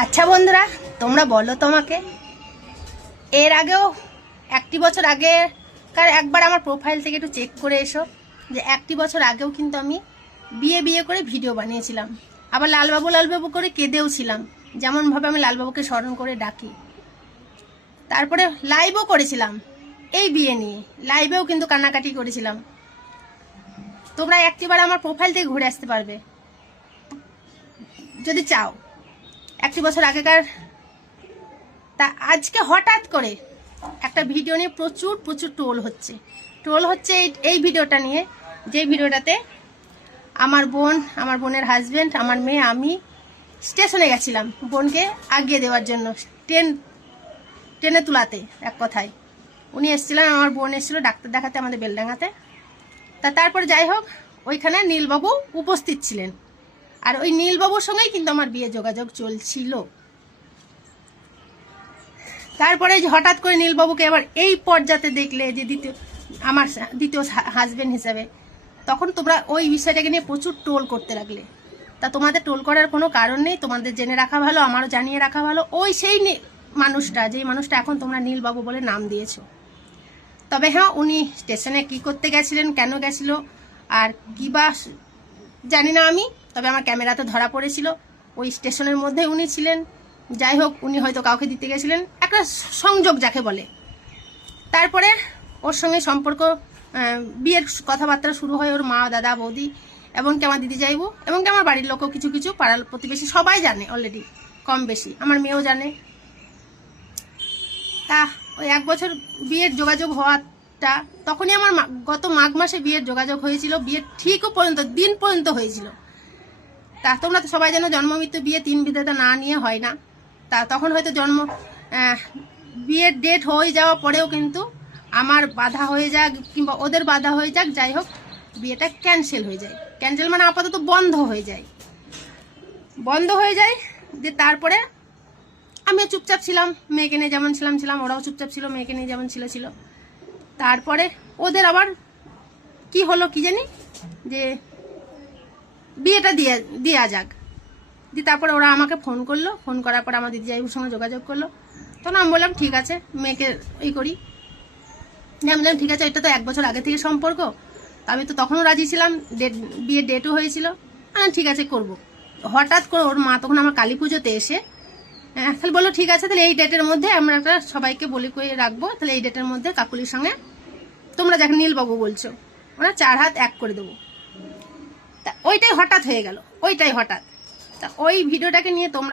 আচ্ছা বন্ধুরা, তোমরা বলো তোমাকে এর আগেও 1 বছর আগেকার একবার আমার প্রোফাইল থেকে একটু চেক করে এসো যে 1 বছর আগেও কিন্তু আমি বিয়ে বিয়ে করে ভিডিও বানিয়েছিলাম, আবার লালবাবু লালবাবু করে কেঁদেও ছিলাম, যেমনভাবে আমি লালবাবুকে স্মরণ করে ডাকি। তারপরে লাইভও করেছিলাম এই বিয়ে নিয়ে, লাইভেও কিন্তু কান্নাকাটি করেছিলাম। তোমরা একটিবার আমার প্রোফাইল থেকে ঘুরে আসতে পারবে যদি চাও। 1 বছর আগেকার তা আজকে হঠাৎ করে একটা ভিডিও নিয়ে প্রচুর প্রচুর ট্রোল হচ্ছে এই ভিডিওটা নিয়ে, যে ভিডিওটাতে আমার বোনের হাজবেন্ড, আমার মেয়ে, আমি স্টেশনে গেছিলাম বোনকে আগিয়ে দেওয়ার জন্য, ট্রেনে তুলাতে। এক কথায় উনি এসেছিলেন, আমার বোন এসেছিল ডাক্তার দেখাতে আমাদের বেলডাঙ্গাতে। তারপর যাই হোক, ওইখানে নীলবাবু উপস্থিত ছিলেন, আর ওই নীলবাবুর সঙ্গেই কিন্তু আমার বিয়ে যোগাযোগ চলছিল। তারপরে হঠাৎ করে নীলবাবুকে এবার এই পর্যাতে দেখলে যে আমার দ্বিতীয় হাজবেন্ড হিসাবে, তখন তোমরা ওই বিষয়টাকে নিয়ে প্রচুর ট্রোল করতে লাগলে। তা তোমাদের ট্রোল করার কোনো কারণ নেই, তোমাদের জেনে রাখা ভালো, আমারও জানিয়ে রাখা ভালো। ওই সেই মানুষটা, যেই মানুষটা এখন তোমরা নীলবাবু বলে নাম দিয়েছো। তবে হ্যাঁ, উনি স্টেশনে কি করতে গেছিলেন, কেন গেছিল, আর কি বা জানি না আমি, তবে আমার ক্যামেরাতে ধরা পড়েছিল ওই স্টেশনের মধ্যে উনি ছিলেন। যাই হোক, উনি হয়তো কাউকে দিতে গেছিলেন, একটা সংযোগ যাকে বলে। তারপরে ওর সঙ্গে সম্পর্ক, বিয়ের কথাবার্তা শুরু হয় ওর মা, দাদা, বৌদি, এমনকি আমার দিদি যাইবু, এমনকি আমার বাড়ির লোকও কিছু কিছু, পাড়ার প্রতিবেশী সবাই জানে অলরেডি, কম বেশি, আমার মেয়েও জানে। তা ওই 1 বছর বিয়ের যোগাযোগ হওয়াটা, তখনই আমার গত মাঘ মাসে বিয়ের যোগাযোগ হয়েছিল, বিয়ের ঠিকও পর্যন্ত দিন পর্যন্ত হয়েছিল। তা তোমরা তো সবাই জানো, জন্ম মৃত্যু বিয়ে 3 বিধাতা না নিয়ে হয় না। তা তখন হয়তো বিয়ের ডেট হয়ে যাওয়া পরেও কিন্তু আমার বাধা হয়ে যাক কিংবা ওদের বাধা হয়ে যাক, যাই হোক বিয়েটা ক্যান্সেল হয়ে যায়। ক্যান্সেল মানে আপাতত বন্ধ হয়ে যায় যে তারপরে আমিও চুপচাপ ছিলাম, মেয়েকে নিয়ে যেমন ছিলাম, ওরাও চুপচাপ ছিল, মেয়েকে নিয়ে যেমন ছিল। তারপরে ওদের আবার কি হলো কি জানি, যে বিয়েটা দেওয়া যাক। তারপরে ওরা আমাকে ফোন করলো, ফোন করার পর আমার দিদি জাইবুর সঙ্গে যোগাযোগ করলো। তখন আমি বললাম ঠিক আছে, মেয়েকে করি। আমি বললাম ঠিক আছে, এটা তো 1 বছর আগে থেকে সম্পর্ক, আমি তো তখনও রাজি ছিলাম, বিয়ের ডেটও হয়েছিল, ঠিক আছে করব। হঠাৎ করে ওর মা তখন আমার কালী পুজোতে এসে তাহলে বললো ঠিক আছে, তাহলে এই ডেটের মধ্যে আমরা একটা সবাইকে বলে করে রাখবো, তাহলে এই ডেটের মধ্যে কাকুলির সঙ্গে তোমরা যাকে নীলবাবু বলছো, ওরা 4 হাত 1 করে দেবো। তা ওইটাই হঠাৎ হয়ে গেল, তা ওই ভিডিওটাকে নিয়ে তোমরা